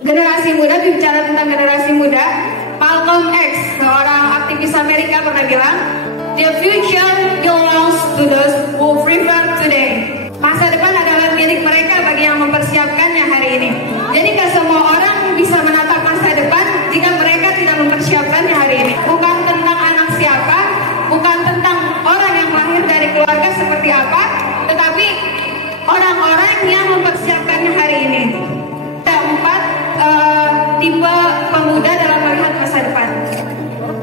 generasi muda, bicara tentang generasi muda, Malcolm X, seorang aktivis Amerika, pernah bilang, "The future belongs to those who prepare today." Masa depan adalah milik mereka bagi yang mempersiapkannya hari ini. Jadi gak semua orang bisa menatap masa depan jika mereka tidak mempersiapkannya hari ini. Bukan tentang anak siapa, bukan tentang orang yang lahir dari keluarga seperti apa, tetapi orang-orang yang mempersiapkannya hari ini. Ada 4 tipe pemuda dalam melihat masa depan.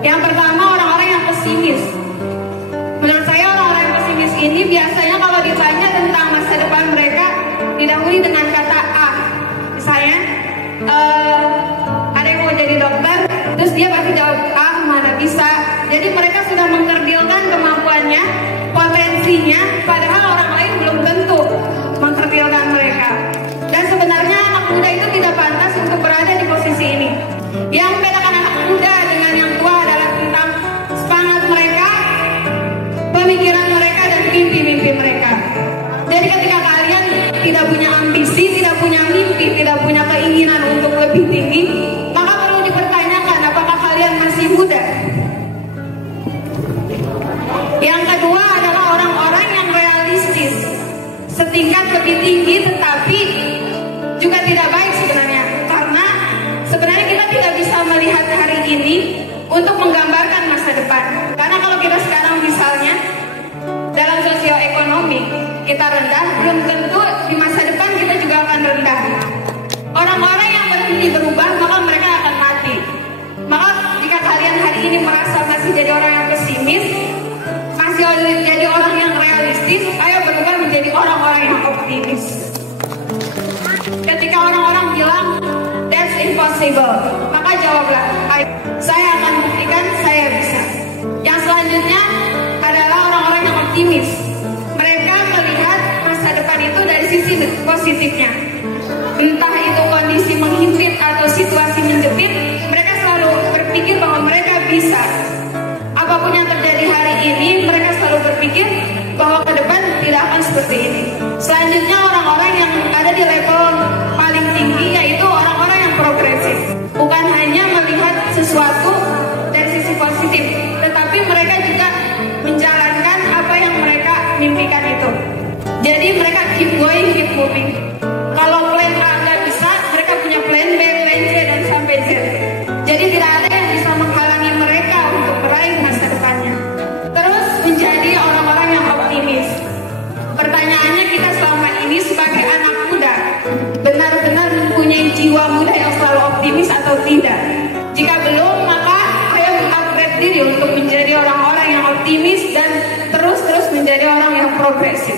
Yang pertama, orang-orang yang pesimis. Menurut saya orang-orang yang pesimis ini biasanya kalau ditanya tentang masa depan mereka didahului dengan kata A. Misalnya ada yang mau jadi dokter, terus dia pasti jawab mana bisa. Jadi mereka sudah mengkerdilkan kemampuannya, potensinya, padahal orang lain belum tentu mengkerdilkan mereka. Dan sebenarnya anak muda itu tidak pantas untuk berada di posisi ini. Yang membedakan anak muda dengan yang tua adalah tentang semangat mereka, pemikiran mereka, dan mimpi-mimpi mereka. Jadi ketika kalian tidak punya ambisi, tidak punya mimpi, tidak punya keinginan untuk lebih tinggi, maka perlu dipertanyakan apakah kalian masih muda. Yang kedua adalah orang-orang yang realistis, setingkat lebih tinggi tetapi juga tidak baik sebenarnya. Karena sebenarnya kita tidak bisa melihat hari ini untuk menggambarkan masa depan. Karena kalau kita sekarang misalnya dalam sosioekonomi kita rendah, belum tentu di masa depan kita juga akan rendah. Orang-orang yang berhenti berubah, maka mereka akan mati. Maka jika kalian hari ini merasa masih jadi orang yang pesimis, masih jadi orang yang realistis, ayo berubah menjadi orang-orang yang optimis. Ketika orang-orang bilang that's impossible, maka jawablah, saya akan buktikan saya bisa. Yang selanjutnya adalah orang-orang yang optimis. Mereka melihat masa depan itu dari sisi positifnya. Entah itu kondisi menghimpit atau situasi menjepit, mereka selalu berpikir bahwa mereka bisa. Apapun yang terjadi hari ini, mereka selalu berpikir bahwa ke depan tidak akan seperti ini. Selanjutnya orang-orang yang ada di level paling tinggi, yaitu orang-orang yang progresif. Bukan hanya melihat sesuatu dari sisi positif, tetapi mereka juga menjalankan apa yang mereka mimpikan itu. Jadi mereka keep going, keep moving. Kalau plan A nggak bisa, mereka punya plan B, plan C, dan sampai Z. Jadi tidak ada yang bisa menghalangi mereka untuk meraih masa depannya. Terus menjadi orang-orang yang optimis. Pertanyaannya, kita selama ini sebagai anak muda benar-benar mempunyai jiwa muda yang selalu optimis atau tidak? Jika belum, maka ayo mengupgrade diri untuk menjadi orang-orang yang optimis dan terus-terus menjadi orang yang progresif.